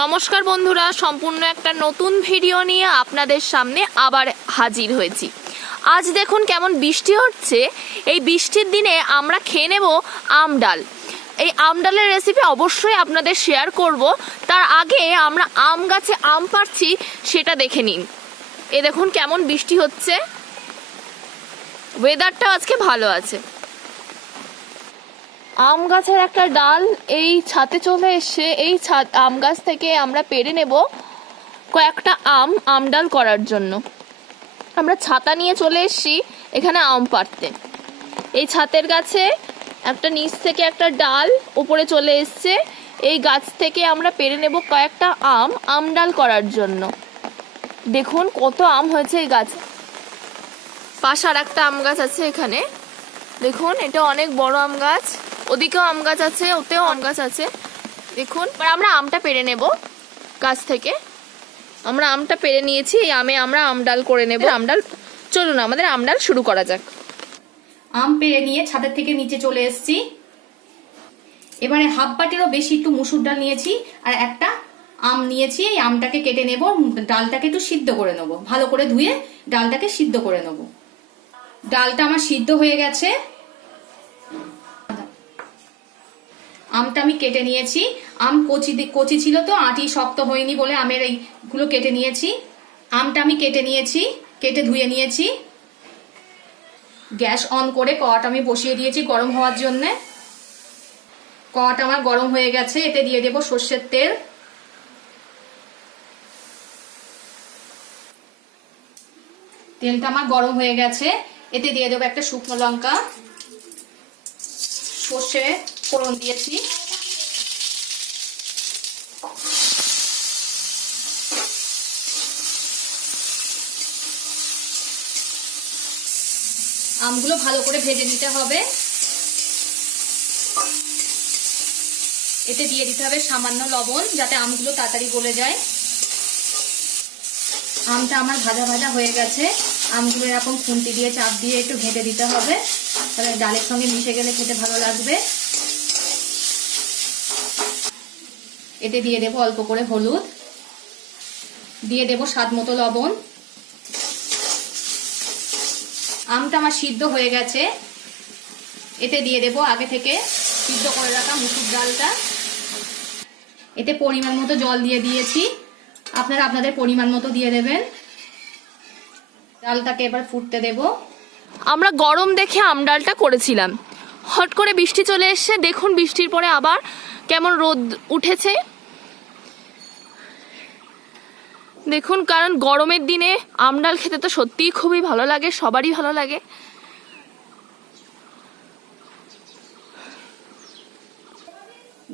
নমস্কার বন্ধুরা, সম্পূর্ণ একটা নতুন ভিডিও নিয়ে আপনাদের সামনে আবার হাজির হয়েছি। আজ দেখুন কেমন বৃষ্টি হচ্ছে। এই বৃষ্টির দিনে আমরা খেয়ে নেব আম ডাল। এই আম ডালের রেসিপি অবশ্যই আপনাদের শেয়ার করব। তার আগে আমরা আম গাছে আম পাড়ছি, সেটা দেখে নিন। এ দেখুন কেমন বৃষ্টি হচ্ছে। ওয়েদারটা আজকে ভালো আছে। আম গাছের একটা ডাল এই ছাতে চলে এসে, এই ছাদ আম গাছ থেকে আমরা পেরে নেব কয়েকটা আম আম ডাল করার জন্য। আমরা ছাতা নিয়ে চলে এসেছি এখানে আম পাড়তে। এই ছাতের গাছে একটা নিচ থেকে একটা ডাল উপরে চলে এসছে। এই গাছ থেকে আমরা পেরে নেব কয়েকটা আম আম ডাল করার জন্য। দেখুন কত আম হয়েছে এই গাছ। পাশে আর একটা আম গাছ আছে এখানে। দেখুন, এটা অনেক বড় আম গাছ। ওদিকেও আম গাছ আছে, ওতেও আম গাছ আছে। দেখুন। এবার আমরা আমটা পেরে নেব গাছ থেকে। আমরা আমটা পেরে নিয়েছি, এই আমে আমরা আমডাল করে নেব। আমডাল চলুন, আমাদের আমডাল শুরু করা যাক। আম পেরে নিয়ে ছাদের থেকে নিচে চলে এসেছি। এবারে হাফ বাটিরও বেশি একটু মুসুর ডাল নিয়েছি, আর একটা আম নিয়েছি। এই আমটাকে কেটে নেব, ডালটাকে একটু সিদ্ধ করে নেব। ভালো করে ধুয়ে ডালটাকে সিদ্ধ করে নেব। ডালটা আমার সিদ্ধ হয়ে গেছে। আমটা আমি কেটে নিয়েছি। আম কচি কচি ছিল তো, আটি শক্ত হয়নি বলে আমের এইগুলো কেটে নিয়েছি। আমটা আমি কেটে নিয়েছি, কেটে ধুয়ে নিয়েছি। গ্যাস অন করে কড়াটা আমি বসিয়ে দিয়েছি গরম হওয়ার জন্যে। কড়াটা আমার গরম হয়ে গেছে, এতে দিয়ে দেবো সর্ষের তেল। তেলটা আমার গরম হয়ে গেছে, এতে দিয়ে দেবো একটা শুকনো লঙ্কা। সর্ষে ফোড়ন দিয়েছি। আমগুলো ভালো করে ভেজে নিতে হবে। এতে দিয়ে দিতে হবে সামান্য লবণ যাতে আমগুলো তাড়াতাড়ি গলে যায়। আমটা আমার ভাজা ভাজা হয়ে গেছে। আমগুলো এরকম খুন্তি দিয়ে, চাপ দিয়ে একটু ঘেঁটে দিতে হবে। তাহলে ডালের সঙ্গে মিশে গেলে খেতে ভালো লাগবে। এতে দিয়ে দেবো অল্প করে হলুদ। দিয়ে দেবো স্বাদ মতো লবণ। আমটা আমার সিদ্ধ হয়ে গেছে। এতে দিয়ে দেবো আগে থেকে সিদ্ধ করে রাখা মুসুর ডালটা। এতে পরিমাণ মতো জল দিয়ে দিয়েছি। আপনারা আপনাদের পরিমাণ মতো দিয়ে দেবেন। ডালটাকে এবার ফুটতে দেব। আমরা গরম দেখে আমডালটা করেছিলাম। হট করে বৃষ্টি চলে এসছে দেখুন বৃষ্টির পরে আবার কেমন রোদ উঠেছে। দেখুন কারণ গরমের দিনে আমডাল খেতে তো সত্যিই খুবই ভালো লাগে সবারই ভালো লাগে।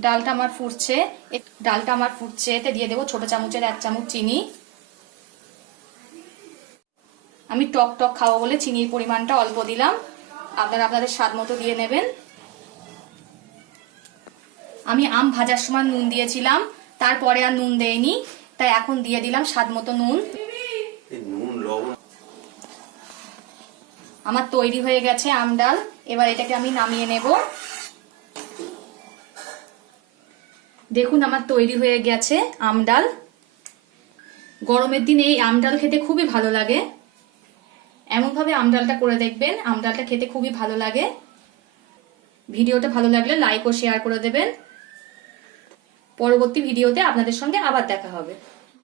ডালটা আমার ফুটছে ডালটা আমার ফুটছে এতে দিয়ে দেবো ছোট চামচের এক চামচ চিনি। আমি টক টক খাব বলে চিনির পরিমাণটা অল্প দিলাম। আপনারা আপনাদের স্বাদ মতো দিয়ে নেবেন। আমি আম ভাজার সময় নুন দিয়েছিলাম তারপরে আর নুন দেয়নি তাই এখন দিয়ে দিলাম স্বাদ মতো নুন। আমার তৈরি হয়ে গেছে আম ডাল এবার এটাকে আমি নামিয়ে নেব। দেখুন আমার তৈরি হয়ে গেছে আম ডাল। গরমের দিনে এই আম ডাল খেতে খুবই ভালো লাগে। এমনভাবে আম ডালটা করে দেখবেন। আম ডালটা খেতে খুবই ভালো লাগে। ভিডিওটা ভালো লাগলে লাইক ও শেয়ার করে দেবেন। পরবর্তী ভিডিওতে আপনাদের সঙ্গে আবার দেখা হবে।